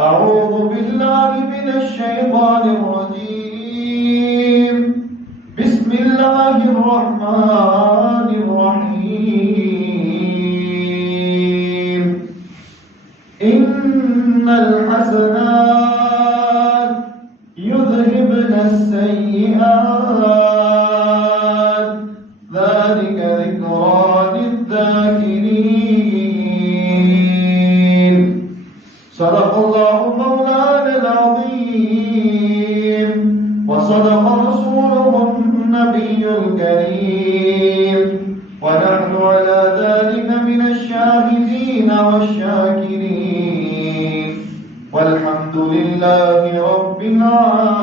أعوذ بالله من الشيطان الرجيم. بسم الله الرحمن الرحيم. إن الحسنات يذهبن السيئات ذلك ذكرى للذاكرين. صدق الله مولانا العظيم وصدق رسوله النبي الكريم ونحن على ذلك من الشاهدين والشاكرين والحمد لله رب العالمين.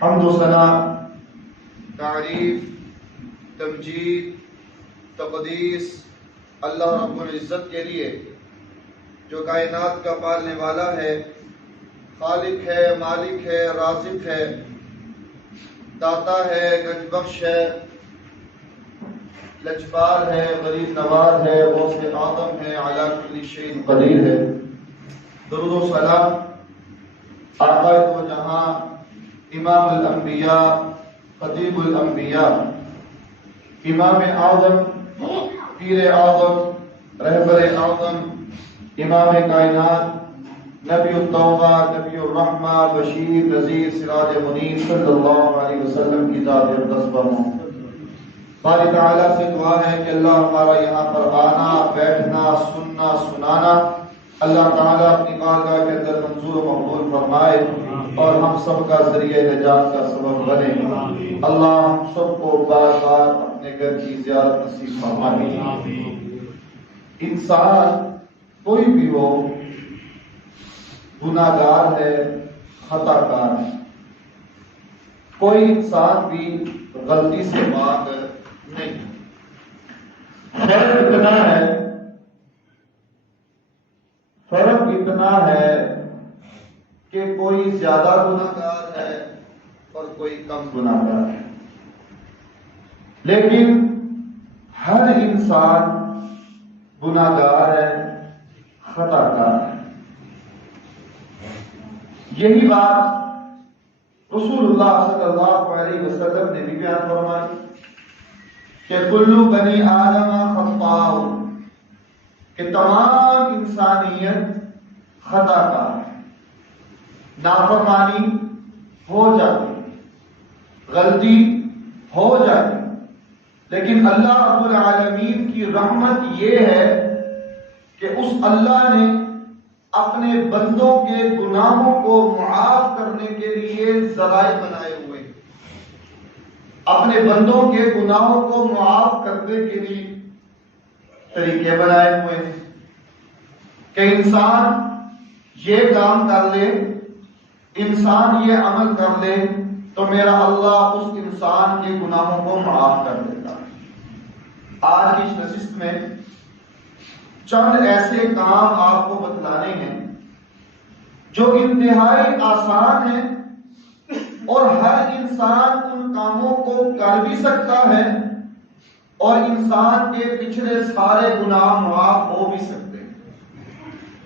حمد و ثنا، تعریف، تمجید، تقدیس اللہ رب العزت کے لیے جو کائنات کا پالنے والا ہے، خالق ہے، مالک ہے، رازق ہے، داتا ہے، گنج بخش ہے، لجپال ہے، غریب نواز ہے، غوث اعظم ہے، علی کل شیء قدیر ہے. درود و سلام آقا دو جہاں، امام الانبیاء، خطیب الانبیاء، امام اعظم، پیر اعظم، رہبر اعظم، امام کائنات، نبی التوبہ، نبی الرحمہ، بشیر، نذیر، سراج منیر صلی اللہ علیہ وسلم کی ذات اقدس پر ہوں. باری تعالیٰ سے دعا ہے کہ اللہ ہمارا یہاں پر آنا، بیٹھنا، سننا، سنانا اللہ تعالیٰ اپنی بارگاہ کے اندر منظور و مقبول فرمائے اور ہم سب کا ذریعہ نجات کا سبب بنے. اللہ ہم سب کو بار بار اپنے گھر کی زیارت نصیب فرمائے. انسان کوئی بھی ہو گناہگار ہے، خطا کار ہے. کوئی انسان بھی غلطی سے پاک نہیں. فرق اتنا ہے کہ کوئی زیادہ گناہگار ہے اور کوئی کم گناہگار ہے، لیکن ہر انسان گناہگار ہے، خطا کار ہے. یہی بات رسول اللہ صلی اللہ علیہ وسلم نے بھی بیان فرمائی کہ کلو بنی آدم خطاء، کہ تمام انسانیت خطا کار ہے. نافرمانی ہو جاتی، غلطی ہو جاتی، لیکن اللہ رب العالمین کی رحمت یہ ہے کہ اس اللہ نے اپنے بندوں کے گناہوں کو معاف کرنے کے لیے ذرائع بنائے ہوئے ہیں. اپنے بندوں کے گناہوں کو معاف کرنے کے لیے طریقے بنائے ہوئے ہیں کہ انسان یہ کام کر لے، انسان یہ عمل کر لے تو میرا اللہ اس انسان کے گناہوں کو معاف کر دیتا ہے. آج کی اس نشست میں چند ایسے کام آپ کو بتلانے ہیں جو انتہائی آسان ہیں اور ہر انسان ان کاموں کو کر بھی سکتا ہے اور انسان کے پچھلے سارے گناہ معاف ہو بھی سکتے ہیں.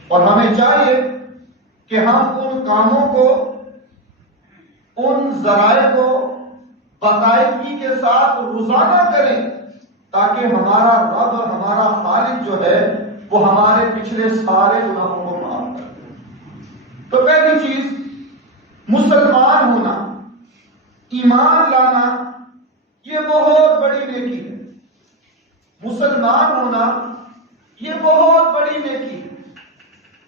اور ہمیں چاہیے کہ ہم ان کاموں کو، ان ذرائع کو باقاعدگی کے ساتھ روزانہ کریں تاکہ ہمارا رب اور ہمارا خالق جو ہے وہ ہمارے پچھلے سارے گناہوں کو معاف کر دے. تو پہلی چیز، مسلمان ہونا، ایمان لانا، یہ بہت بڑی نیکی ہے. مسلمان ہونا یہ بہت بڑی نیکی ہے.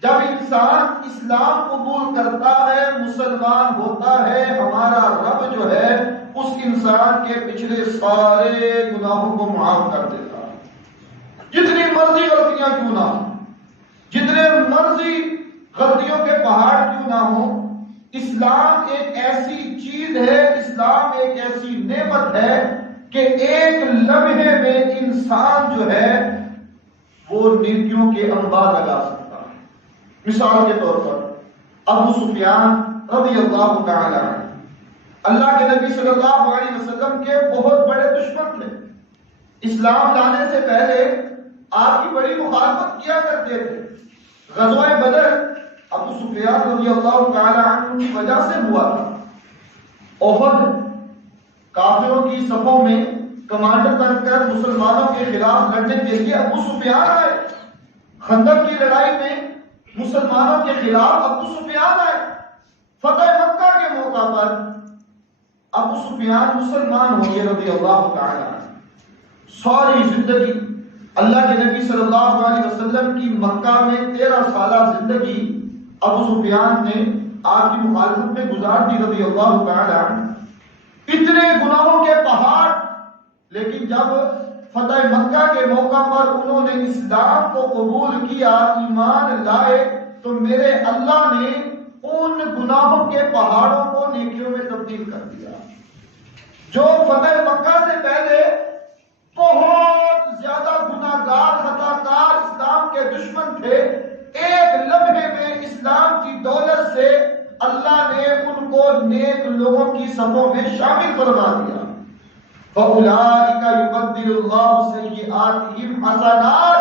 جب انسان اسلام قبول کرتا ہے، مسلمان ہوتا ہے، ہمارا رب جو ہے اس انسان کے پچھلے سارے گناہوں کو معاف کر دیتا ہے. جتنی مرضی غلطیاں کیوں نہ ہوں، جتنے مرضی غلطیوں کے پہاڑ کیوں نہ ہوں، اسلام ایک ایسی چیز ہے، اسلام ایک ایسی نعمت ہے کہ ایک لمحے میں انسان جو ہے وہ نیکیوں کے انبار لگا سکتا ہے. مثال کے طور پر ابو سفیان رضی اللہ تعالی عنہ اللہ کے نبی صلی اللہ علیہ وسلم کے بہت بڑے دشمن تھے. اسلام لانے سے پہلے آپ کی بڑی مخالفت کیا کرتے تھے. غزوہ بدر ابو سفیان رضی اللہ تعالی عنہ کی وجہ سے ہوا تھا. احد کافروں کی صفوں میں کمانڈر بن کر مسلمانوں کے خلاف لڑنے کے لیے ابو سفیان آئے. خندق کی لڑائی میں مسلمانوں کے خلاف ابو سفیان آئے. فتح مکہ کے موقع پر ابو سفیان مسلمان ہو گئے رضی اللہ تعالی عنہ. ساری زندگی اللہ کے نبی صلی اللہ علیہ وسلم کی مکہ میں 13 سالہ زندگی ابو سفیان نے آپ کی مخالفت میں گزار دی رضی اللہ تعالی عنہ. اتنے گناہوں کے پہاڑ، لیکن جب فتح مکہ کے موقع پر انہوں نے اسلام کو قبول کیا، ایمان لائے، تو میرے اللہ نے ان گناہوں کے پہاڑوں کو نیکیوں میں تبدیل کر دیا. جو فتح مکہ سے پہلے بہت زیادہ گناہگار خطاکار اسلام کے دشمن تھے، ایک لمحے میں اسلام کی دولت سے اللہ نے ان کو نیک لوگوں کی صفوں میں شامل فرما دیا. فَأُولَٰئِكَ يُبَدِّلُ اللَّهُ سَيِّئَاتِهِمْ حَسَنَاتٍ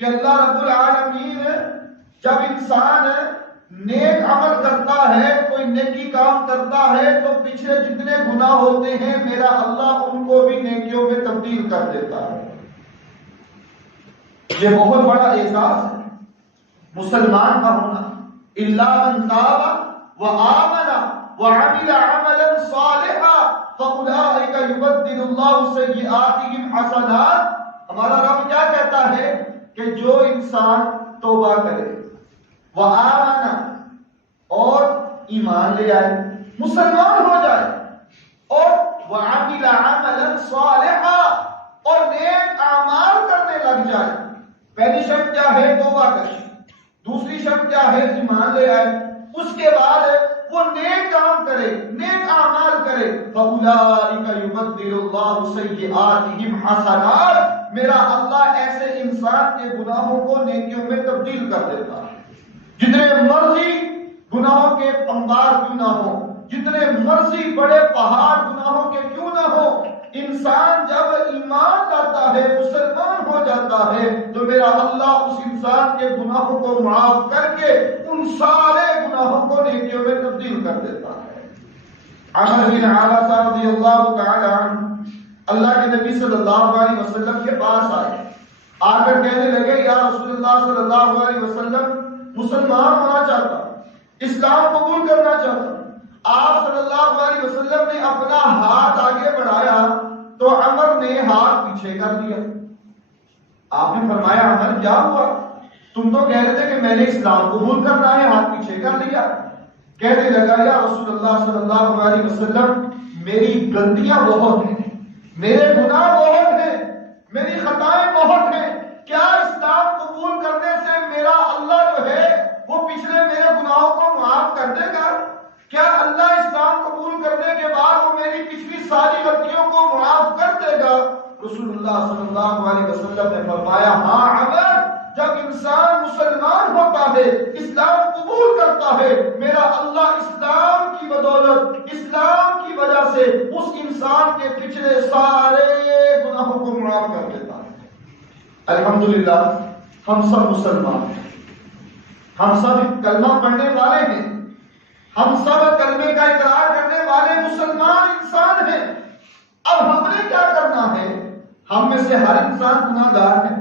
کہ اللہ رب العالمین جب انسان نیک عمل کرتا ہے، کوئی نیکی کام کرتا ہے، تو پیچھے جتنے گناہ ہوتے ہیں میرا اللہ ان کو بھی نیکیوں میں تبدیل کر دیتا ہے. یہ بہت بڑا احساس ہے مسلمان کا ہونا. الا من تاب وآمن وعمل عملا صالحا فاولئک یبدل اللہ سیئاتہم حسنات. ہمارا رب کیا کہتا ہے کہ جو انسان توبہ کرے، وآمن اور ایمان لے آئے، مسلمان ہو جائے، اور وعمل عملا صالحا اور نیک اعمال کرنے لگ جائے. پہلی شرط کیا ہے؟ توبہ کرے. دوسری شرط کیا ہے؟ ایمان لے آئے. اس کے بعد وہ نیک کام کرے، نیک اعمال کرے. فَأُولَٰئِكَ يُبَدِّلُ اللَّهُ سَيِّئَاتِهِمْ حَسَنَاتٍ میرا اللہ ایسے انسان کے گناہوں کو نیکیوں میں تبدیل کر دیتا ہے. جتنے مرضی گناہوں کے انبار کیوں نہ ہو، جتنے مرضی بڑے پہاڑ گناہوں کے کیوں نہ ہو، انسان جب ایمان لاتا ہے، مسلمان ہو جاتا ہے، تو میرا اللہ اس انسان کے گناہوں کو معاف کر کے ان سارے گناہوں کو نیکیوں میں تبدیل کر دیتا ہے. عمرو بن عاص رضی اللہ تعالی عنہ اللہ کے نبی صلی اللہ علیہ وسلم کے پاس آئے. آ کر کہنے لگے یا رسول اللہ صلی اللہ علیہ وسلم، مسلمان ہونا چاہتا ہوں، اسلام قبول کرنا چاہتا ہوں. آپ صلی اللہ علیہ وسلم نے اپنا ہاتھ آگے بڑھایا تو عمر نے ہاتھ پیچھے کر دیا. آپ نے فرمایا عمر کیا ہوا؟ تم تو کہہ رہے تھے کہ میں نے اسلام قبول کرنا ہے، ہاتھ پیچھے کر لیا. کہنے لگا یا رسول اللہ صلی اللہ علیہ وسلم، میری غلطیاں بہت ہیں، میرے گناہ بہت ہیں، میری خطائیں بہت ہیں. کیا اسلام قبول کرنے سے میرا اللہ جو ہے وہ پچھلے میرے گناہوں کو معاف کر دے گا؟ کیا اللہ اسلام قبول کرنے کے بعد وہ میری پچھلی ساری غلطیوں کو معاف کر دے گا؟ رسول اللہ صلی اللہ علیہ وسلم نے فرمایا ہاں عمر، جب انسان مسلمان ہوتا ہے، اسلام قبول کرتا ہے، میرا اللہ اسلام کی بدولت، اسلام کی وجہ سے اس انسان کے پچھلے سارے گناہوں کو معاف کر دیتا ہے. الحمدللہ ہم سب مسلمان ہیں، ہم سب کلمہ پڑھنے والے ہیں، ہم سب کلمے کا اقرار کرنے والے مسلمان انسان ہیں. اب ہم نے کیا کرنا ہے؟ ہم میں سے ہر انسان گناہ گار ہے،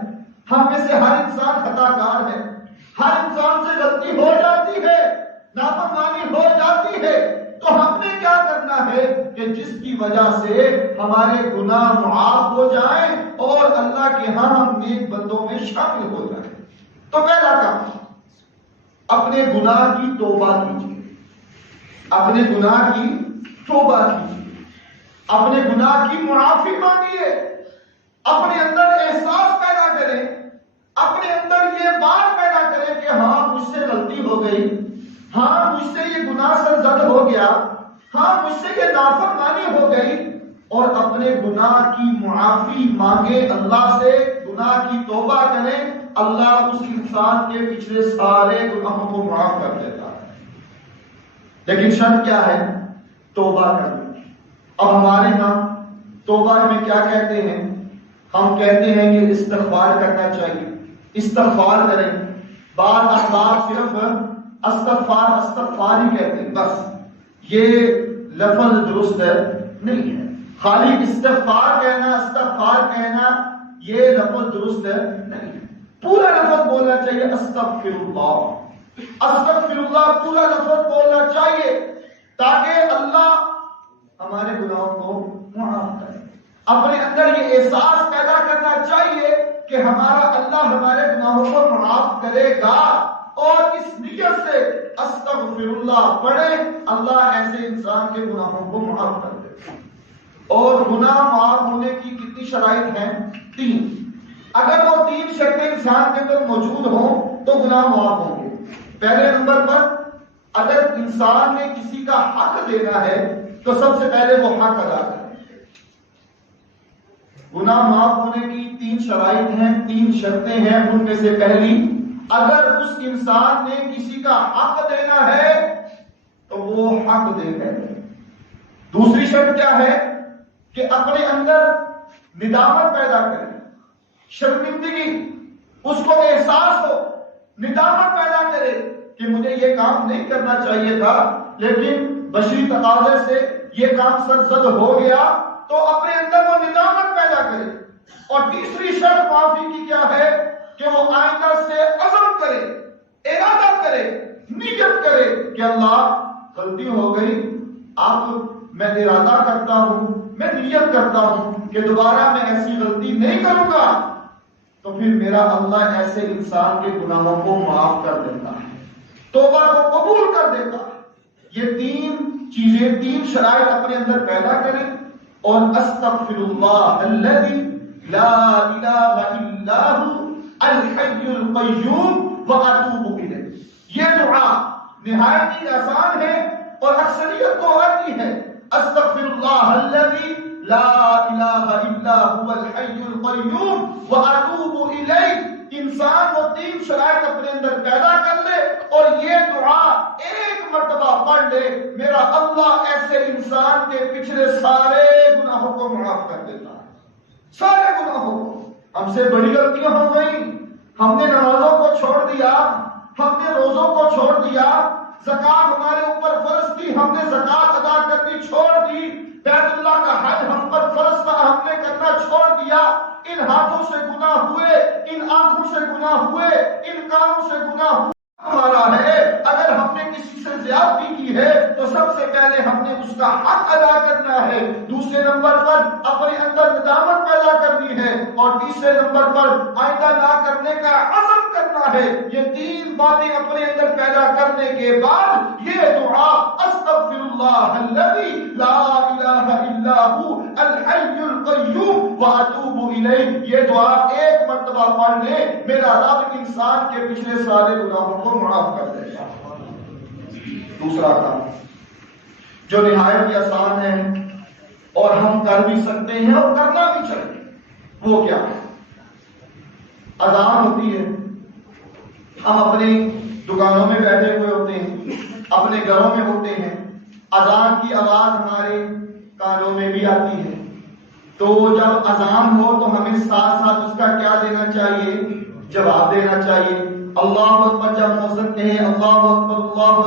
ہم میں سے ہر انسان خطا کار ہے، ہر انسان سے غلطی ہو جاتی ہے، نافرمانی ہو جاتی ہے. تو ہم نے کیا کرنا ہے کہ جس کی وجہ سے ہمارے گناہ معاف ہو جائیں اور اللہ کے ہاں ہم نیک بندوں میں شامل ہو جائیں. تو پہلا کام، اپنے گناہ کی توبہ کیجیے، اپنے گناہ کی توبہ کیجیے، اپنے گناہ کی معافی مانگیے، اپنے اندر احساس پیدا کریں، اپنے اندر یہ بات پیدا کریں کہ ہاں مجھ سے غلطی ہو گئی، ہاں مجھ سے یہ گناہ سرزد ہو گیا، ہاں مجھ سے یہ نافرمانی ہو گئی، اور اپنے گناہ کی معافی مانگے اللہ سے، گناہ کی توبہ کریں. اللہ اس انسان کے پچھلے سارے گناہوں کو معاف کر دیتا ہے. لیکن شرط کیا ہے؟ توبہ کرنا. اب ہمارے یہاں توبہ میں کیا کہتے ہیں؟ ہم کہتے ہیں کہ استغفار کرنا چاہیے، استغفار کریں، بعض احباب صرف استغفار استغفار ہی کہتے ہیں، بس یہ لفظ درست نہیں ہے۔ خالی استغفار کہنا یہ لفظ درست نہیں ہے، پورا لفظ بولنا چاہیے استغفر اللہ، پورا لفظ بولنا چاہیے تاکہ اللہ ہمارے گناہوں کو معاف کرے۔ اپنے اندر یہ احساس پیدا کرنا چاہیے کہ ہمارا اللہ ہمارے گناہوں کو معاف کرے گا، اور اس نیت سے استغفر اللہ پڑھے، اللہ ایسے انسان کے گناہوں کو معاف کر دے۔ اور گناہ معاف ہونے کی کتنی شرائط ہیں؟ 3۔ اگر وہ 3 شرطیں انسان کے اندر موجود ہوں تو گناہ معاف ہوں گے۔ پہلے نمبر پر اگر انسان نے کسی کا حق دینا ہے تو سب سے پہلے وہ حق ادا کرے۔ گناہ معاف ہونے کی 3 شرائط ہیں، 3 شرطیں ہیں۔ ان میں سے پہلی، اگر اس انسان نے کسی کا حق دینا ہے تو وہ حق دے گا۔ دوسری شرط کیا ہے کہ اپنے اندر ندامت پیدا کرے، شرمندگی، اس کو احساس ہو، ندامت پیدا کرے کہ مجھے یہ کام نہیں کرنا چاہیے تھا لیکن بشری تقاضے سے یہ کام سرزد ہو گیا، تو اپنے اندر وہ ندامت پیدا کرے۔ اور تیسری شرط معافی کی کیا ہے کہ وہ آئندہ سے عزم کرے، ارادہ کرے، نیت کرے کہ اللہ غلطی ہو گئی، اب میں ارادہ کرتا ہوں، میں نیت کرتا ہوں کہ دوبارہ میں ایسی غلطی نہیں کروں گا، تو پھر میرا اللہ ایسے انسان کے گناہوں کو معاف کر دیتا ہے، توبہ کو قبول کر دیتا ہے۔ یہ 3 چیزیں، 3 شرائط اپنے اندر پیدا کریں، اور استغفر اللہ الذی لا الہ الا ھو الحی القیوم واتوب الیہ۔ یہ دعا نہایت ہی آسان ہے اور اکثریت کو آتی ہے۔ استغفر اللہ الذی لا الہ الا ھو الحی القیوم واتوب الیہ۔ انسان وہ 3 شرائط اپنے اندر پیدا کر لے اور یہ دعا ایک مرتبہ پڑھ لے، میرا اللہ ایسے انسان کے پچھلے سارے گناہوں کو معاف کر دیتا ہے، سارے گناہوں کو۔ ہم سے بڑی غلطیاں ہو گئی، ہم نے نمازوں کو چھوڑ دیا، ہم نے روزوں کو چھوڑ دیا، زکات ہمارے اوپر فرض تھی، ہم نے زکات ادا کرنی چھوڑ دی، بیت اللہ کا حج ہم پر فرض تھا، ہم نے کرنا چھوڑ دیا۔ ان ہاتھوں سے گناہ ہوئے، ان آنکھوں سے گناہ ہوئے، ان کانوں سے گناہ ہوئے ہمارا ہے۔ اگر ہم نے کسی سے زیادتی کی ہے تو سب سے پہلے ہم نے اس کا حق ادا کرنا ہے، دوسرے نمبر پر اپنے اندر ندامت پیدا کرنی ہے، اور تیسرے نمبر پر آئندہ نہ کرنے کا عزم کرنا ہے۔ یہ 3 باتیں اپنے اندر پیدا کرنے کے بعد یہ دعا استغفر اللہ الذی لا الہ الا ھو الحی القیوم واتوب الیہ، یہ دعا ایک مرتبہ پڑھ لے، میرا رب انسان کے پچھلے سارے گناہوں کو معاف کر دے گا۔ دوسرا کام جو نہایت ہی آسان ہے اور ہم کر بھی سکتے ہیں اور کرنا بھی چاہیے، وہ کیا ہے؟ اذان ہوتی ہے، ہم اپنی دکانوں میں بیٹھے ہوئے ہوتے ہیں، اپنے گھروں میں ہوتے ہیں، اذان کی آواز ہمارے کانوں میں بھی آتی ہے، تو جب اذان ہو تو ہمیں ساتھ ساتھ اس کا کیا دینا چاہیے؟ جواب دینا چاہیے۔ اللہ اکبر جب مؤذن کہے اللہ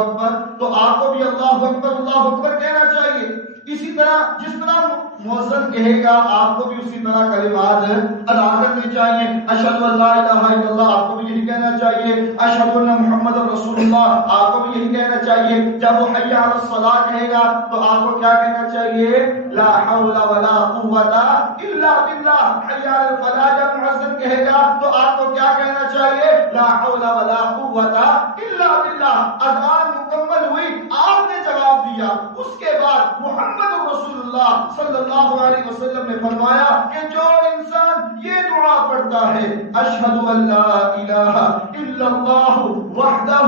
اکبر تو آپ کو بھی اللہ اکبر کہنا چاہیے۔ اسی طرح جس طرح مؤذن کہے گا آپ کو بھی اسی طرح کلمات ادا کرنے چاہیے۔ اشہد ان لا الہ الا اللہ آپ کو بھی یہی کہنا چاہیے، اشہد ان محمد رسول اللہ آپ کو بھی یہی کہنا چاہیے۔ جب وہ حی علی الصلاۃ کہے گا تو آپ کو کیا کہنا چاہیے؟ لا حول ولا قوۃ الا باللہ۔ حی علی الفلاح جب مؤذن کہے گا تو آپ کو کیا کہنا چاہیے؟ لا حول ولا قوۃ الا باللہ۔ اذان مکمل ہوئی، آپ نے جواب دیا، اس کے بعد محمد رسول اللہ صلی اللہ علیہ وسلم نے فرمایا کہ جو انسان یہ دعا پڑھتا ہے اشہد ان لا الہ الا اللہ وحدہ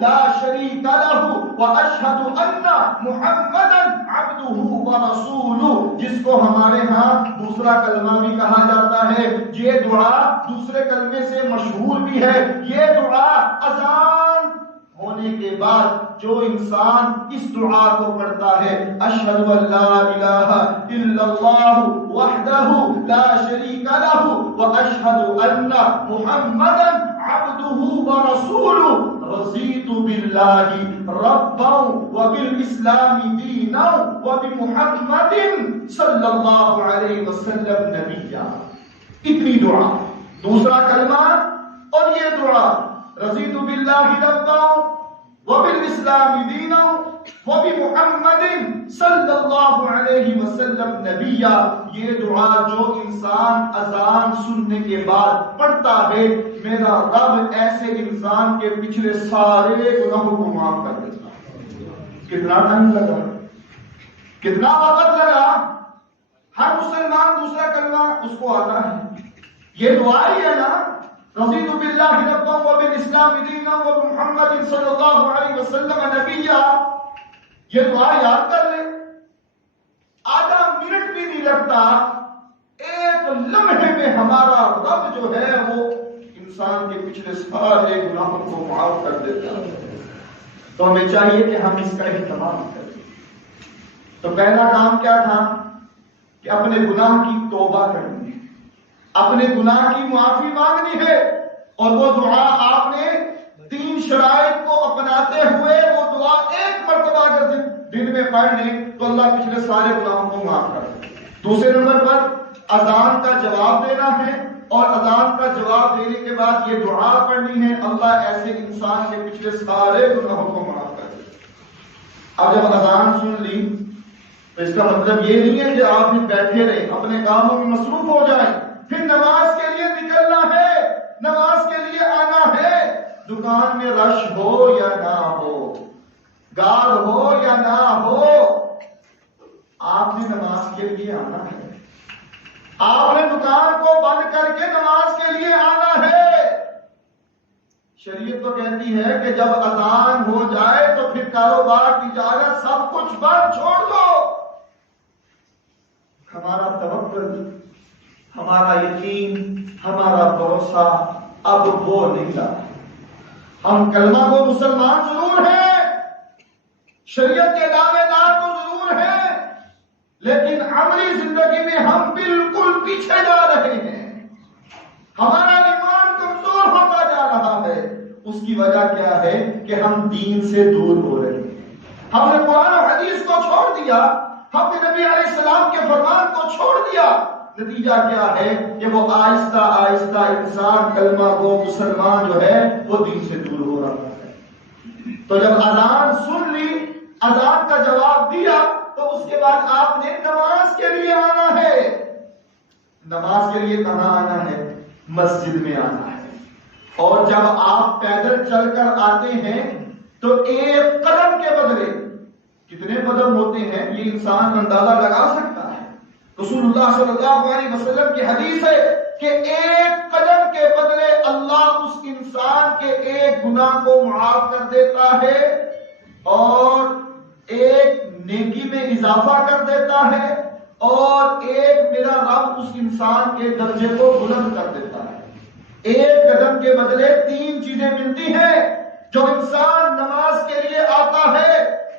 لا شریک لہ واشہد ان محمدا عبدہ ورسولہ، جس کو ہمارے ہاں دوسرا کلمہ بھی کہا جاتا ہے، یہ دعا دوسرے کلمے سے مشہور بھی ہے۔ یہ دعا اذان ہونے کے بعد جو انسان اس دعا کو پڑھتا ہے اشہد ان لا الہ الا اللہ وحدہ لا شریک لہ واشہد ان محمدا عبدہ ورسولہ رضیت باللہ ربا وبالاسلام دینا وبمحمد صلی اللہ علیہ وسلم نبیا. اتنی دعا. دوسرا کلمہ اور یہ دعا رضیت باللہ ربا وبالاسلام دینا وبمحمد صلی اللہ علیہ وسلم نبیا. یہ دعا جو انسان اذان سننے کے بعد پڑھتا ہے میرا رب ایسے انسان کے پچھلے سارے گناہوں کو معاف کر دیتا ہے. کتنا ٹائم لگا, کتنا وقت لگا؟ ہر مسلمان دوسرا کلمہ اس کو آتا ہے, یہ دعا ہی ہے نا, رضیت باللہ ربا وبالاسلام دینا وبمحمد صلی اللہ علیہ وسلم نبیا. یہ دعا یاد کر لے, آدھا منٹ بھی نہیں لگتا, ایک لمحے میں ہمارا رب جو ہے وہ انسان کے پچھلے سارے گناہوں کو معاف کر دیتا ہے. تو ہمیں چاہیے کہ ہم اس کا اہتمام کریں. تو پہلا کام کیا تھا کہ اپنے گناہ کی توبہ کرنی ہے, اپنے گناہ کی معافی مانگنی ہے. اور وہ دعا آپ نے 3 شرائط کو اپناتے ہوئے وہ دعا ایک مرتبہ اگر دن میں پڑھ لیں تو اللہ پچھلے سارے گناہوں کو معاف کر دے. دوسرے نمبر پر اذان کا جواب دینا ہے, اور اذان کا جواب دینے کے بعد یہ دعا پڑھنی ہے اللہ ایسے انسان کے پچھلے سارے گناہوں کو معاف کر دے. اب جب اذان سن لی تو اس کا مطلب یہ نہیں ہے کہ آپ بھی بیٹھے رہیں, اپنے کاموں میں مصروف ہو جائیں. پھر نماز کے لیے نکلنا ہے, نماز کے لیے آنا ہے. دکان میں رش ہو یا نہ ہو, گار ہو یا نہ ہو, آپ نے نماز کے لیے آنا ہے. آپ نے دکان کو بند کر کے نماز کے لیے آنا ہے. شریعت تو کہتی ہے کہ جب اذان ہو جائے تو پھر کاروبار تجارت سب کچھ بند چھوڑ دو. ہمارا توکل, ہمارا یقین, ہمارا بھروسہ اب وہ نہیں رہا. ہم کلمہ کو مسلمان ضرور ہیں, شریعت کے دعوے دار تو ضرور ہیں, لیکن عملی زندگی میں ہم بالکل پیچھے جا رہے ہیں. ہمارا ایمان کمزور ہوتا جا رہا ہے. اس کی وجہ کیا ہے کہ ہم دین سے دور ہو رہے ہیں. ہم نے قرآن و حدیث کو چھوڑ دیا, ہم نے نبی علیہ السلام کے فرمان کو چھوڑ دیا. نتیجہ کیا ہے کہ وہ آہستہ آہستہ انسان کلمہ کو مسلمان جو ہے وہ دین سے دور ہو رہا ہے. تو جب اذان سن لی, اذان کا جواب دیا, تو اس کے بعد آپ نے نماز کے لیے آنا ہے. نماز کے لیے کہاں آنا ہے؟ مسجد میں آنا ہے. اور جب آپ پیدل چل کر آتے ہیں تو ایک قدم کے بدلے کتنے قدم ہوتے ہیں یہ انسان اندازہ لگا سکتا ہے. رسول اللہ صلی اللہ علیہ وسلم کی حدیث ہے کہ ایک قدم کے بدلے اللہ اس انسان کے ایک گناہ کو معاف کر دیتا ہے اور ایک نیکی میں اضافہ کر دیتا ہے, اور ایک میرا رب اس انسان کے درجے کو بلند کر دیتا ہے. ایک قدم کے بدلے 3 چیزیں ملتی ہیں. جو انسان نماز کے لیے آتا ہے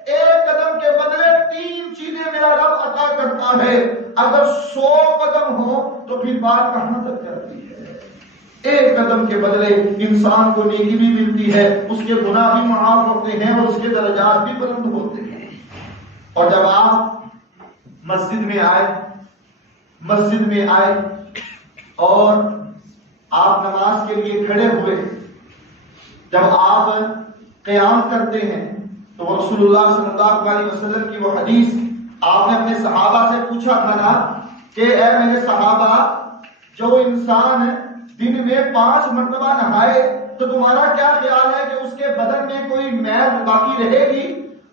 ایک قدم کے بدلے 3 چیزیں میرا رب عطا کرتا ہے. اگر 100 قدم ہو تو پھر بات کہاں تک جاتی ہے؟ ایک قدم کے بدلے انسان کو نیکی بھی ملتی ہے, اس کے گناہ بھی معاف ہوتے ہیں اور اس کے درجات بھی بلند ہوتے ہیں. اور جب آپ مسجد میں آئے اور آپ نماز کے لیے کھڑے ہوئے, جب آپ قیام کرتے ہیں تو رسول اللہ صلی اللہ علیہ وسلم کی وہ حدیث آپ نے اپنے صحابہ سے پوچھا تھا نا کہ اے میرے صحابہ, جو انسان دن میں 5 مرتبہ نہائے تو تمہارا کیا خیال ہے کہ اس کے بدن میں کوئی میل باقی رہے گی؟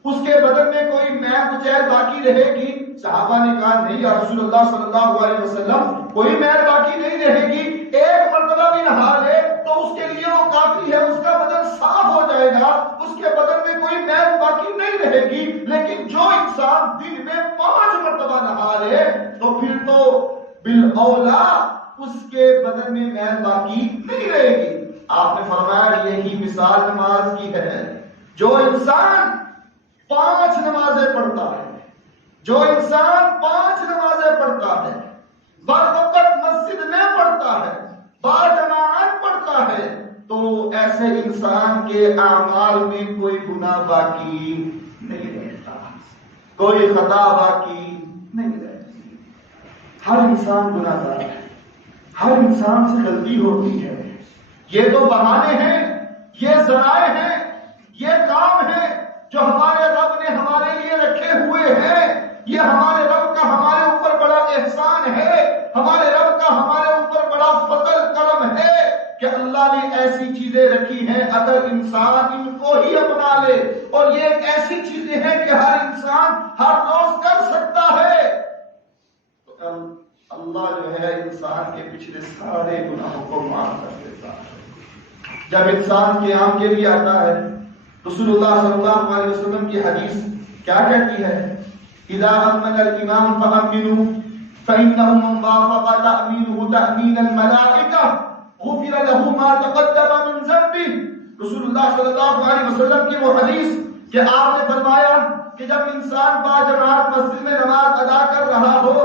اس کے بدن میں کوئی میل کچیل باقی رہے گی؟ صحابہ نے کہا نہیں یا رسول اللہ صلی اللہ علیہ وسلم, کوئی میل باقی نہیں رہے گی. ایک مرتبہ بھی نہا لے تو اس کے لیے وہ کافی ہے, اس کا بدن صاف ہو جائے گا, اس کے بدن میں کوئی میل باقی نہیں رہے گی. لیکن جو انسان دن میں 5 مرتبہ نہا لے تو پھر تو بالاولا اس کے بدن میں میل باقی نہیں رہے گی. آپ نے فرمایا یہی مثال نماز کی ہے. جو انسان 5 نمازیں پڑھتا ہے، جو انسان 5 نمازیں پڑھتا ہے، بروقت مسجد میں پڑھتا ہے، باجماعت پڑھتا ہے، تو ایسے انسان کے اعمال میں کوئی گناہ باقی نہیں رہتا، کوئی خطا باقی نہیں رہتی۔ ہر انسان گناہ گار ہے، ہر انسان سے غلطی ہوتی ہے۔ یہ تو بہانے ہیں، یہ ذرائع ہیں، یہ کام ہیں جو ہمارے رب نے ہمارے لیے رکھے ہوئے ہیں۔ یہ ہمارے رب کا ہمارے اوپر بڑا احسان ہے، ہمارے رب کا ہمارے اوپر بڑا فضل کرم ہے کہ اللہ نے ایسی چیزیں رکھی ہیں، اگر انسان ان کو ہی اپنا لے، اور یہ ایک ایسی چیزیں ہیں کہ ہر انسان ہر روز کر سکتا ہے، تو اللہ جو ہے انسان کے پچھلے سارے گناہوں کو معاف کر دیتا ہے۔ جب انسان قیام کے لیے آتا ہے، رسول اللہ صلی اللہ علیہ وسلم کی حدیث کیا کہتی ہے؟ اذا امن الامام فامنوا فانه من وافق تامينه تامين الملائکہ غفر له ما تقدم من ذنبه۔ رسول اللہ صلی اللہ علیہ وسلم کی وہ حدیث کہ آپ نے فرمایا کہ جب انسان باجماعت مسجد میں نماز ادا کر رہا ہو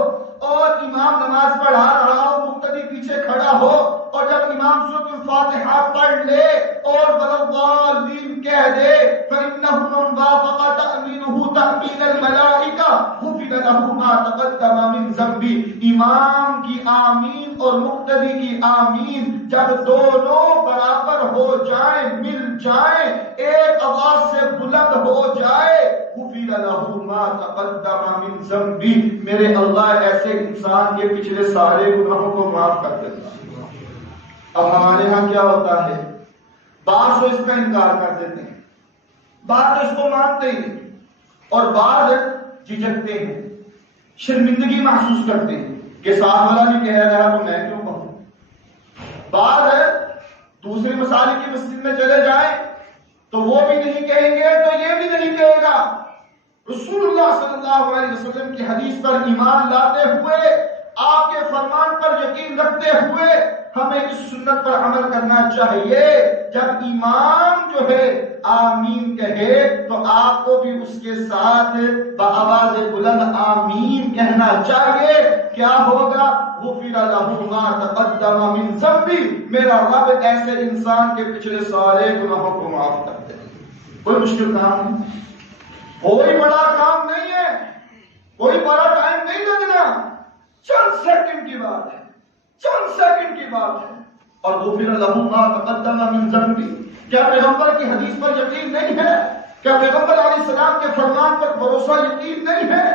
اور امام نماز پڑھا رہا ہو، مقتدی پیچھے کھڑا ہو، اور جب امام سورۃ الفاتحہ پڑھ لے اور وَلَضَّالِّينَ کہہ دے فَإِنَّهُ مَنْ وَافَقَ تَأْمِينُهُ تَأْمِينَ الْمَلَائِکَةِ غُفِرَ لَهُ مَا تَقَدَّمَ مِنْ ذَنبِهِ۔ امام کی آمین اور مقتدی کی آمین جب دونوں برابر ہو جائیں، مل جائیں، ایک آواز سے بلند ہو جائے، غُفِرَ لَهُ مَا تَقَدَّمَ مِنْ ذَنبِهِ، میرے اللہ ایسے انسان کے پچھلے سارے گناہوں کو معاف کر دیتا ہے۔ اب ہمارے ہاں کیا ہوتا ہے؟ بعض تو اس کا انکار کر دیتے ہیں، بعض تو اس کو مانتے ہی نہیں، اور بعض جھجکتے ہیں، شرمندگی محسوس کرتے ہیں کہ ساتھ والا نہیں کہہ رہا تو میں کیوں کہوں۔ بعض دوسرے مسالے کی مسجد میں چلے جائیں تو وہ بھی نہیں کہیں گے تو یہ بھی نہیں کہے گا۔ رسول اللہ صلی اللہ علیہ وسلم کی حدیث پر ایمان لاتے ہوئے، آپ کے فرمان پر یقین رکھتے ہوئے ہمیں اس سنت پر عمل کرنا چاہیے۔ جب امام جو ہے آمین کہے تو آپ کو بھی اس کے ساتھ بآواز بلند آمین کہنا چاہیے۔ کیا ہوگا؟ غفر لہ ما تقدم من ذنبہ، میرا رب ایسے انسان کے پچھلے سارے گناہوں کو معاف کر دے۔ کوئی مشکل کام نہیں، کوئی بڑا کام نہیں ہے، کوئی بڑا ٹائم نہیں لگنا، چند سیکنڈ کی بات ہے، چند سیکنڈ کی بات ہے، اور غفر لہ ما تقدم من ذنبہ۔ کیا پیغمبر کی حدیث پر یقین نہیں ہے؟ کیا پیغمبر علیہ السلام کے فرمان پر بھروسہ یقین نہیں ہے؟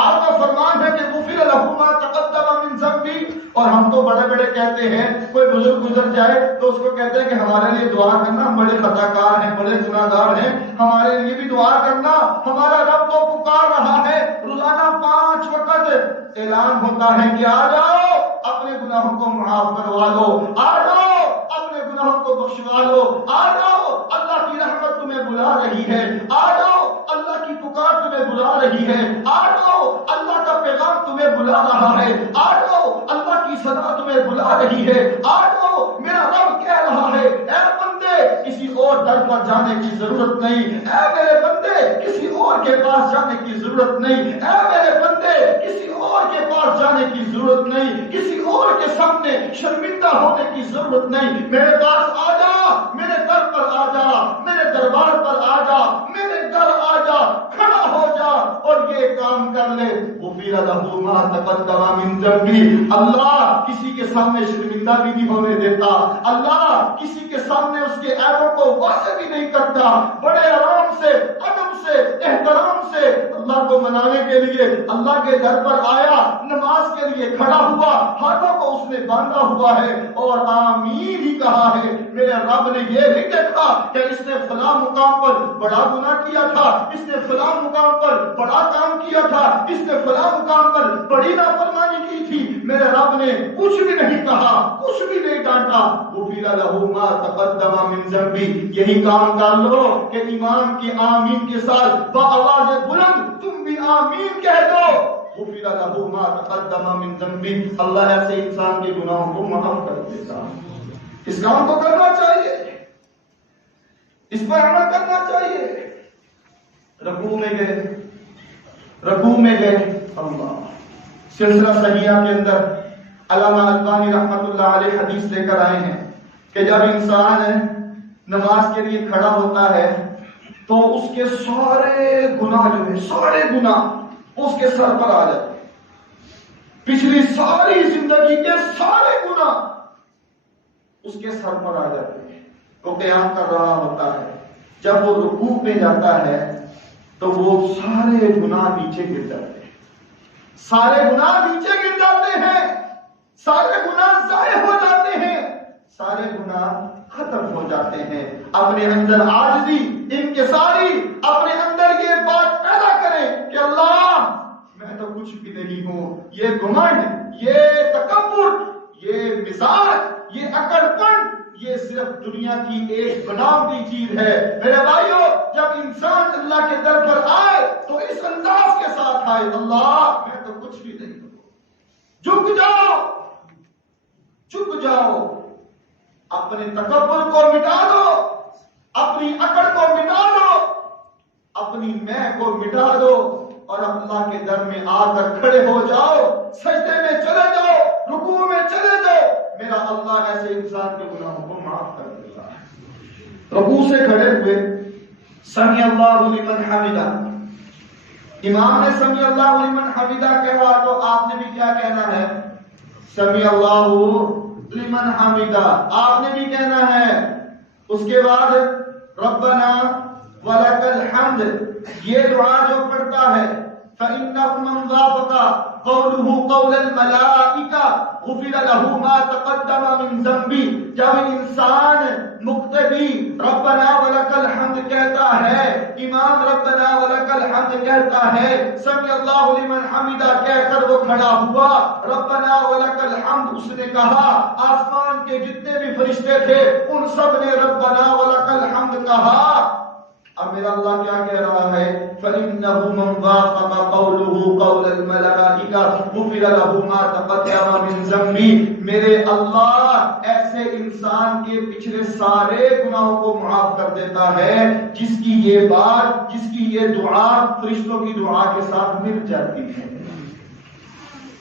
آپ کا فرمان ہے کہ غفر لہ ما تقدم من ذنبہ، اور ہم تو بڑے بڑے کہتے ہیں، کوئی بزرگ گزر جائے تو اس کو کہتے ہیں کہ ہمارے لیے دعا کرنا، ہم بڑے خطا کار ہیں، بڑے گناہ گار ہیں، ہمارے لیے بھی دعا کرنا، ہمارا رب تو پکار رہا ہے۔ روزانہ 5 وقت اعلان ہوتا ہے کہ آ جاؤ اپنے گناہوں کو معاف کروا لو، آ جاؤ اپنے گناہوں کو بخشوا لو، آ جاؤ اللہ کی رحمت تمہیں بلا رہی ہے، آ جاؤ اللہ کی پکار تمہیں بلا رہی ہے، آ جاؤ اللہ کا پیغام تمہیں بلا رہا ہے، آ جاؤ اللہ کی صدا تمہیں بلا رہی ہے، آ جاؤ میرا رب کہہ رہا ہے اے بندے کسی اور در پر جانے کی ضرورت نہیں، اے میرے بندے کسی اور کے پاس جانے کی ضرورت نہیں، اے میرے بندے کسی اور کے پاس جانے کی ضرورت نہیں، کسی اور کے سامنے شرمندہ ہونے کی ضرورت نہیں، میرے پاس آ جا، میرے در پر آ جا، میرے دربار پر آ جا، میرے گھر آ جا، کھڑا ہو جا اور یہ کام کر لے۔ غفر لہ ما تقدم من ذنبہ، اللہ کسی کے سامنے شرمندہ بھی نہیں ہونے دیتا، اللہ کسی کے سامنے اس کے عیبوں کو واضح بھی نہیں کرتا، بڑے آرام سے، ادب سے، احترام سے اللہ کو منانے کے لیے اللہ کے در پر آیا، نماز کے لیے کھڑا ہوا، ہاتھوں کو اس نے باندھا ہوا ہے اور آمین ہی کہا ہے۔ میرے رب نے یہ نہیں دیکھا کہ اس نے فلاں مقام پر بڑا گناہ کیا تھا، اس نے فلاں مقام پر بڑا کام کیا تھا، اس نے فلاں مقام پر بڑی نافرمانی کی تھی، میرے رب نے کچھ بھی نہیں کہا، کچھ بھی نہیں ڈانٹا۔ غفر لہ ما تقدم من ذنبہ، یہی کام کر لو کہ ایمان کی آمین کے ساتھ بآواز بلند تم بھی آمین کہہ دو۔ غفر لہ ما تقدم من ذنبہ، اللہ ایسے انسان کے گناہوں کو معاف کر دیتا۔ اس کام کو کرنا چاہیے۔ اس پر عمل کرنا چاہیے. رکوع میں گئے اللہ. سلسلہ صحیحہ کے اندر علامہ البانی رحمۃ اللہ علیہ حدیث لے کر آئے ہیں کہ جب انسان نماز کے لیے کھڑا ہوتا ہے تو اس کے سارے گناہ سارے گناہ اس کے سر پر آ جاتے ہیں. پچھلی ساری زندگی کے سارے گناہ اس کے سر پر آ جاتے ہیں. وہ قیام کر رہا ہوتا ہے. جب وہ رکوع میں جاتا ہے تو وہ سارے گناہ نیچے گر جاتے ہیں. سارے گناہ نیچے گر جاتے ہیں. سارے گناہ ضائع ہو جاتے ہیں. سارے گناہ ختم ہو جاتے ہیں. اپنے اندر عاجزی انکساری اپنے اندر یہ بات پیدا کریں کہ اللہ میں تو کچھ بھی نہیں ہوں. یہ گھمنڈ، یہ تکبر، یہ مزاج، یہ اکڑپن، یہ صرف دنیا کی ایک بناوٹی چیز ہے. میرے بھائیو، جب انسان اللہ کے در پر آئے تو اس انداز کے ساتھ آئے، اللہ میں تو کچھ بھی نہیں ہوں. جھک جاؤ، اپنے تکبر کو مٹا دو، اپنی اکڑ کو مٹا دو، اپنی میں کو مٹا دو اور اللہ کے در میں آ کر کھڑے ہو جاؤ. سجدے میں چلے جاؤ، رکوع میں چلے جاؤ. میرا اللہ ایسے انسان کے گناہوں کو معاف کر دیتا ہے. رکوع سے کھڑے ہوئے سمی اللہ لمن حمدہ. امام نے سمی اللہ لمن حمدہ کہا تو آپ نے بھی کیا کہنا ہے؟ سمی اللہ لمن حمدہ آپ نے بھی کہنا ہے. اس کے بعد ربنا ولک الحمد یہ دعا جو پڑھتا ہے فإنه من وافق قوله قول الملائکہ غفر له ما تقدم من ذنبی. جب انسان مقتدی ربنا ولک الحمد کہتا ہے، امام ربنا ولک الحمد کہتا ہے، سمی اللہ لمن حمدہ کہہ کر وہ کھڑا ہوا، ربنا ولک الحمد اس نے کہا. آسمان کے جتنے بھی فرشتے تھے ان سب نے ربنا ولک الحمد کہا. اب میرا اللہ کیا کہہ رہا ہے؟ فَإِنَّهُ مَنْ وَافَقَ قَوْلُهُ قَوْلَ الْمَلَائِكَةِ غُفِرَ لَهُ مَا تَقَدَّمَ مِنْ ذَنبِهِ. میرے اللہ ایسے انسان کے پچھلے سارے گناہوں کو معاف کر دیتا ہے جس کی یہ بات، جس کی یہ دعا فرشتوں کی دعا کے ساتھ مل جاتی ہے.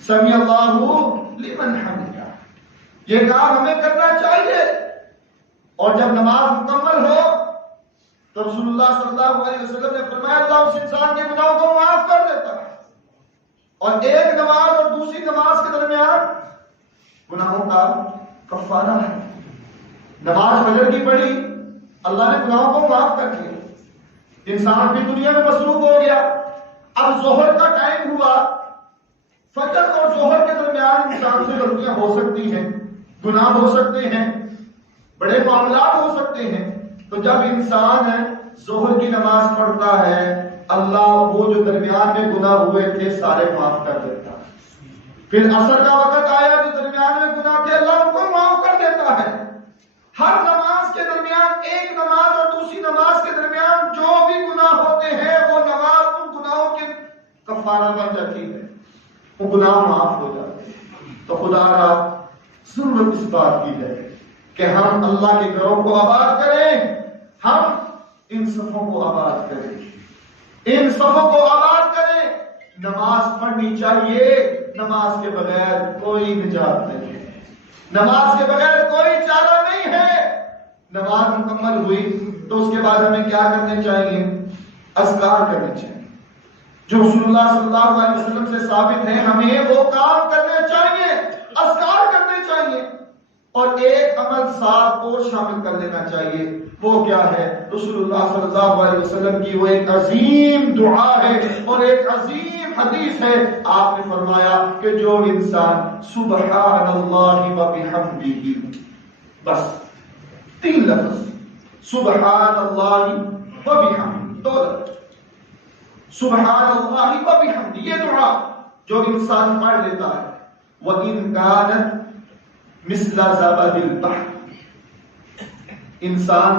سمی اللہ لمن حمدہ یہ کام ہمیں کرنا چاہیے. اور جب نماز مکمل ہو تو رسول اللہ صلی اللہ علیہ وسلم نے فرمایا اللہ اس انسان کے گناہوں کو معاف کر دیتا ہے. اور ایک نماز اور دوسری نماز کے درمیان گناہوں کا کفارہ ہے. نماز فجر کی پڑھی، اللہ نے گناہوں کو معاف کر دیا. انسان بھی دنیا میں مصروف ہو گیا. اب ظہر کا ٹائم ہوا، فجر اور ظہر کے درمیان انسان سے غلطیاں ہو سکتی ہیں، گناہ ہو سکتے ہیں، بڑے معاملات ہو سکتے ہیں. تو جب انسان ظہر کی نماز پڑھتا ہے اللہ وہ جو درمیان میں گناہ ہوئے تھے سارے معاف کر دیتا ہے. پھر عصر کا وقت آیا جو درمیان میں گناہ تھے اللہ ان کو معاف کر دیتا ہے. ہر نماز کے درمیان ایک نماز اور دوسری نماز کے درمیان جو بھی گناہ ہوتے ہیں وہ نماز ان گناہوں کے کفارہ بن جاتی ہے، وہ گناہ معاف ہو جاتے ہیں. تو خدا را ضرورت اس بات کی ہے کہ ہم اللہ کے گھروں کو آباد کریں، ہم ان صفوں کو آباد کریں، ان صفوں کو آباد کریں. نماز پڑھنی چاہیے، نماز کے بغیر کوئی نجات نہیں ہے، نماز کے بغیر کوئی چارہ نہیں ہے. نماز مکمل ہوئی تو اس کے بعد ہمیں کیا کرنے چاہیے؟ اذکار کرنے چاہیے جو رسول اللہ صلی اللہ علیہ وسلم سے ثابت ہے. ہمیں وہ کام کرنے چاہیے، اذکار کرنے چاہیے. اور ایک عمل ساتھ اور شامل کر لینا چاہیے. وہ کیا ہے؟ رسول اللہ صلی اللہ علیہ وسلم کی وہ ایک عظیم دعا ہے اور ایک عظیم حدیث ہے. آپ نے فرمایا کہ جو انسان سبحان اللہ و بحمدہ، بس 3 لفظ سبحان اللہ و بحمدہ، 2 لفظ سبحان اللہ و بحمدہ، یہ دعا جو انسان پڑھ لیتا ہے وَإِن كَانَتْ مثل زبد البحر. انسان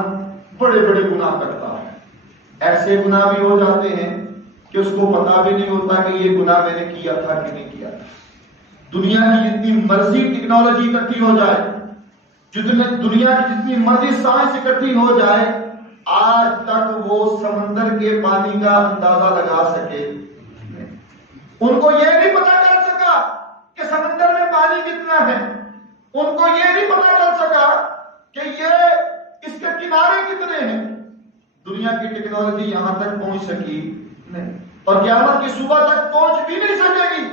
بڑے بڑے گناہ کرتا ہے، ایسے گناہ بھی ہو جاتے ہیں کہ اس کو پتا بھی نہیں ہوتا کہ یہ گناہ میں نے کیا تھا کہ نہیں کیا تھا. دنیا کی جتنی مرضی ٹیکنالوجی اکٹھی ہو جائے، دنیا کی جتنی مرضی سائنس اکٹھی ہو جائے، آج تک وہ سمندر کے پانی کا اندازہ لگا سکے. ان کو یہ نہیں پتا چل سکا کہ سمندر میں پانی کتنا ہے. ان کو یہ نہیں پتا چل سکا کہ یہ اس کے کنارے کتنے ہیں. دنیا کی ٹیکنالوجی یہاں تک پہنچ سکی نہیں، اور قیامت کی صبح تک پہنچ بھی نہیں سکے گی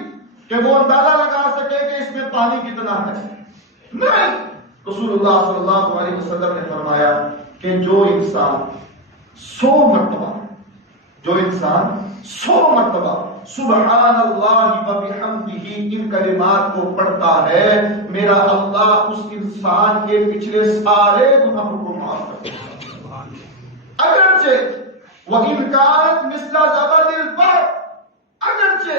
کہ وہ اندازہ لگا سکے کہ اس میں پانی کتنا ہے. نہیں، رسول اللہ صلی اللہ علیہ وسلم نے فرمایا کہ جو انسان 100 مرتبہ سبحان اللہ و بحمدہ ان کلمات کو پڑھتا ہے، میرا اللہ اس انسان کے پچھلے سارے گناہوں کو معاف کر دیتا ہے. اگرچہ وَإِنْ كَانَتْ مِثْلَ زَبَدِ الْبَحْرِ، اگرچہ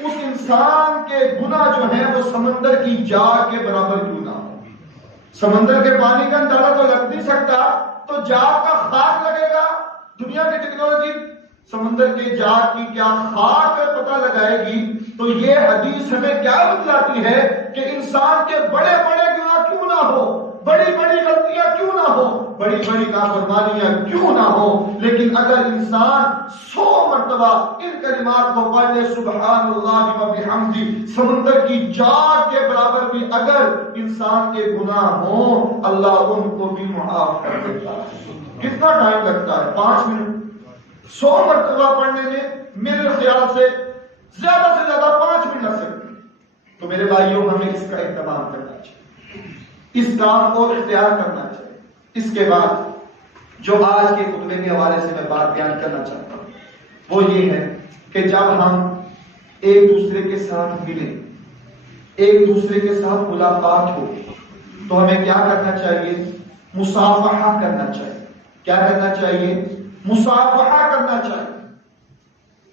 اس انسان کے گناہ جو ہیں وہ سمندر کی جاگ کے برابر کیوں نہ ہو. سمندر کے پانی کا اندازہ تو لگ نہیں سکتا، تو جاگ کا خاک لگے گا. دنیا کی ٹیکنالوجی سمندر کے جاگ کی کیا خاک پتہ لگائے گی. تو یہ حدیث ہمیں کیا بتلاتی ہے کہ انسان کے بڑے بڑے گناہ کیوں نہ ہو، بڑی بڑی غلطیاں کیوں نہ ہو، بڑی بڑی نافرمانیاں کیوں نہ ہو، لیکن اگر انسان 100 مرتبہ ان کلمات کو پڑھ لے سبحان اللہ و بحمدہ، سمندر کی جاگ کے برابر بھی اگر انسان کے گناہ ہوں، اللہ ان کو بھی معاف کر دیتا ہے. کتنا ٹائم لگتا ہے؟ 5 منٹ. 100 مرتبہ پڑھنے میں میرے خیال سے زیادہ 5 منٹ لگ سکتے ہیں. تو میرے بھائیوں، ہمیں اس کا اہتمام کرنا چاہیے، اس کام کو اختیار کرنا چاہیے. اس کے بعد جو آج کے خطبے کے حوالے سے میں بات بیان کرنا چاہتا ہوں وہ یہ ہے کہ جب ہم ایک دوسرے کے ساتھ ملیں، ایک دوسرے کے ساتھ ملاقات ہو، تو ہمیں کیا کرنا چاہیے؟ مصافحہ کرنا چاہیے. کیا کرنا چاہیے؟ مصافحہ کرنا چاہیے.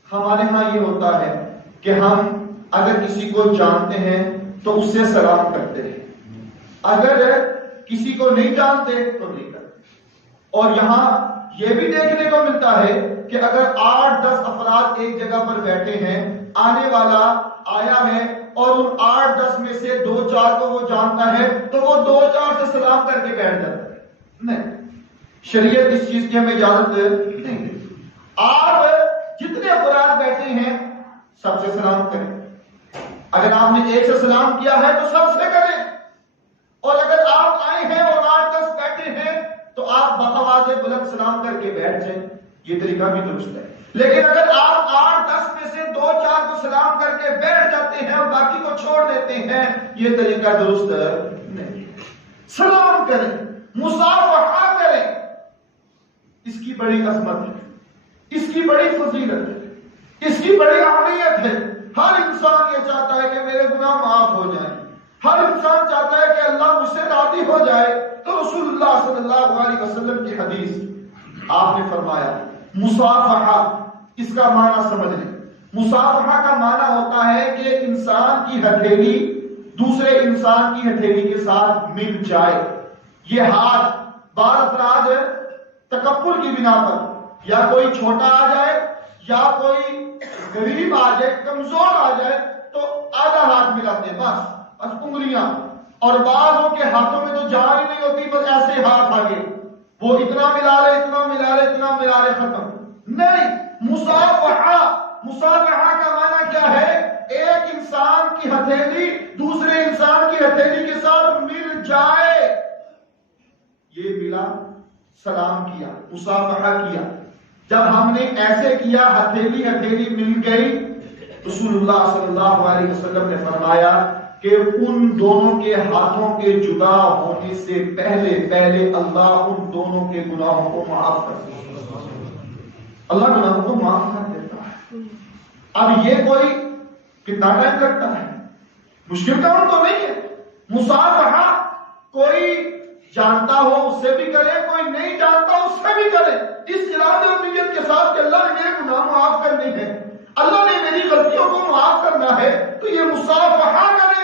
ہمارے ہاں یہ ہوتا ہے کہ ہم اگر کسی کو جانتے ہیں تو اس سے سلام کرتے ہیں، اگر کسی کو نہیں جانتے تو نہیں کرتے. اور یہاں یہ بھی دیکھنے کو ملتا ہے کہ اگر 8-10 افراد ایک جگہ پر بیٹھے ہیں، آنے والا آیا ہے اور ان 8-10 میں سے 2-4 کو وہ جانتا ہے تو وہ 2-4 سے سلام کر کے بیٹھ جاتا ہے. نہیں، شریعت اس چیز کی ہمیں اجازت نہیں دیتی. آپ جتنے افراد بیٹھے ہیں سب سے سلام کریں. اگر آپ نے ایک سے سلام کیا ہے تو سب سے کریں، اور اگر آپ آئے ہیں اور 8-10 بیٹھے ہیں تو آپ بآواز بلند سلام کر کے بیٹھ جائیں. یہ طریقہ بھی درست ہے. لیکن اگر آپ 8-10 میں سے 2-4 کو سلام کر کے بیٹھ جاتے ہیں اور باقی کو چھوڑ دیتے ہیں، یہ طریقہ درست نہیں. سلام کریں، مصافحہ کریں. اس کی بڑی عظمت ہے، اس کی بڑی فضیلت ہے، اس کی بڑی اہمیت ہے. ہر انسان یہ چاہتا ہے کہ میرے گناہ معاف ہو جائیں. ہر انسان چاہتا ہے کہ اللہ مجھ سے راضی ہو جائے. تو رسول اللہ صلی اللہ علیہ وسلم کی حدیث آپ نے فرمایا مصافحہ، اس کا معنی سمجھ لیں. مصافحہ کا معنی ہوتا ہے کہ انسان کی ہتھیلی دوسرے انسان کی ہتھیلی کے ساتھ مل جائے. یہ ہاتھ بعض افراد تکبر کی بنا پر یا کوئی چھوٹا آ جائے یا کوئی غریب آ جائے، کمزور آ جائے تو آدھا ہاتھ ملاتے ہیں، بس انگلیاں. اور بعضوں کے ہاتھوں میں تو جان ہی نہیں ہوتی، بس ایسے ہاتھ آگے، وہ اتنا ملا رہے اتنا ملا رہے اتنا ملا رہے، ختم. نہیں، مصافحہ کا معنی کیا ہے؟ ایک انسان کی ہتھیلی دوسرے انسان کی ہتھیلی کے ساتھ مل جائے. یہ ملا، سلام کیا، مصافحہ کیا. جب ہم نے ایسے کیا، ہتھیلی مل گئی، رسول اللہ صلی اللہ علیہ وسلم نے فرمایا کہ ان دونوں کے ہاتھوں کے جدا ہونے سے پہلے اللہ ان دونوں کے گناہوں کو معاف کر دیتا ہے. اللہ گناہوں کو معاف کر دیتا ہے. اب یہ کوئی کتنا ٹائم لگتا ہے؟ مشکل کام تو نہیں ہے. مصافحہ کوئی جانتا ہو اس سے بھی کرے، کوئی نہیں جانتا اس سے بھی کرے، اس ارادے اور نیت کے ساتھ کہ اللہ نے میرے گناہ معاف کرنے ہیں، اللہ نے میری غلطیوں کو معاف کرنا ہے، تو یہ مصافحہ کرے.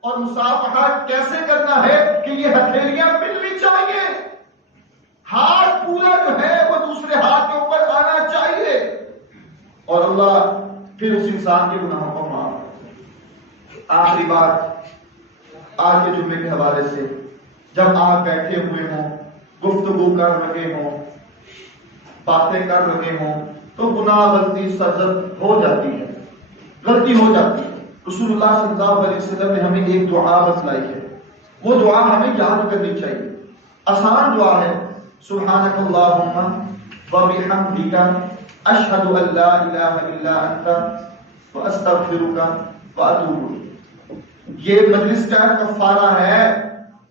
اور مصافحہ کیسے کرنا ہے کہ یہ ہتھیلیاں ملنی چاہیے، ہاتھ پورا جو ہے وہ دوسرے ہاتھ کے اوپر آنا چاہیے، اور اللہ پھر اس انسان کے گناہوں کو معاف کرے. آخری بات آج کے جمعے کے حوالے سے، جب آپ بیٹھے ہوئے ہوں، گفتگو کر رہے ہوں، باتیں کر رہے ہوں تو گناہ غلطی سرزد ہو جاتی ہے، غلطی ہو جاتی ہے۔ رسول اللہ صلی اللہ علیہ وسلم نے ہمیں ایک دعا بتلائی ہے، وہ دعا ہمیں یاد کرنی چاہیے۔ آسان دعا ہے، سبحانک اللہم وبحمدک اشہد ان لا الہ الا انت واستغفرک واتوب الیک۔ یہ مجلس کا کفارہ ہے۔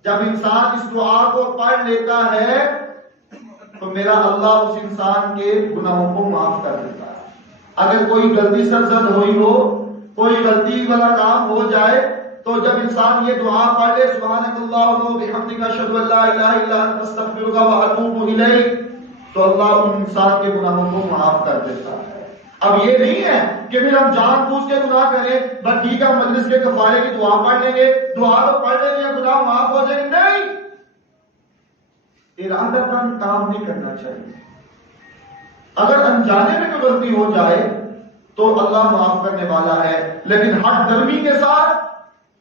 جب انسان اس دعا کو پڑھ لیتا ہے تو میرا اللہ اس انسان کے گناہوں کو معاف کر دیتا ہے۔ اگر کوئی غلطی سرزد ہوئی ہو، کوئی غلطی والا کام ہو جائے، تو جب انسان یہ دعا پڑھ لے سبحانک اللہم وبحمدک اشہد ان لا الہ الا انت استغفرک واتوب الیک، تو اللہ ان انسان کے گناہوں کو معاف کر دیتا ہے۔ اب یہ نہیں ہے کہ پھر ہم جان بوجھ کے گناہ کریں، بس ٹھیک ہے مجلس کے کفارے کی دعا پڑھ لیں گے، دعا تو پڑھ لیں گے گناہ معاف ہو جائیں گے، نہیں، ارادتاً کام نہیں کرنا چاہیے۔ اگر انجانے میں کوئی غلطی ہو جائے تو اللہ معاف کرنے والا ہے، لیکن حق درمی کے ساتھ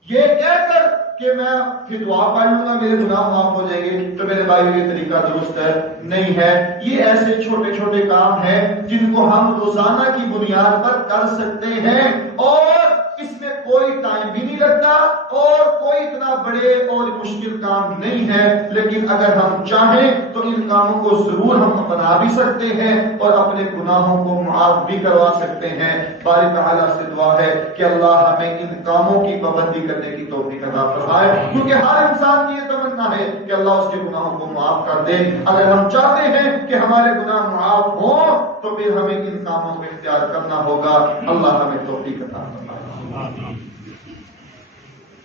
یہ کہہ کر کہ میں پھر دعا پڑھ لوں گا میرے گناہ معاف ہو جائیں گے، تو میرے بھائی یہ طریقہ درست ہے نہیں ہے۔ یہ ایسے چھوٹے چھوٹے کام ہیں جن کو ہم روزانہ کی بنیاد پر کر سکتے ہیں، اور اس میں کوئی ٹائم بھی نہیں لگتا اور کوئی اتنا بڑے اور مشکل کام نہیں ہے، لیکن اگر ہم چاہیں تو ان کاموں کو ضرور ہم اپنا بھی سکتے ہیں اور اپنے گناہوں کو معاف بھی کروا سکتے ہیں۔ باری تعالیٰ سے دعا ہے کہ اللہ ہمیں ان کاموں کی پابندی کرنے کی توفیق عطا فرمائے، کیونکہ ہر انسان کی یہ تمنا ہے کہ اللہ اس کے گناہوں کو معاف کر دے۔ اگر ہم چاہتے ہیں کہ ہمارے گناہ معاف ہوں تو پھر ہمیں ان کاموں کو اختیار کرنا ہوگا۔ اللہ ہمیں توفیق عطا فرمائے۔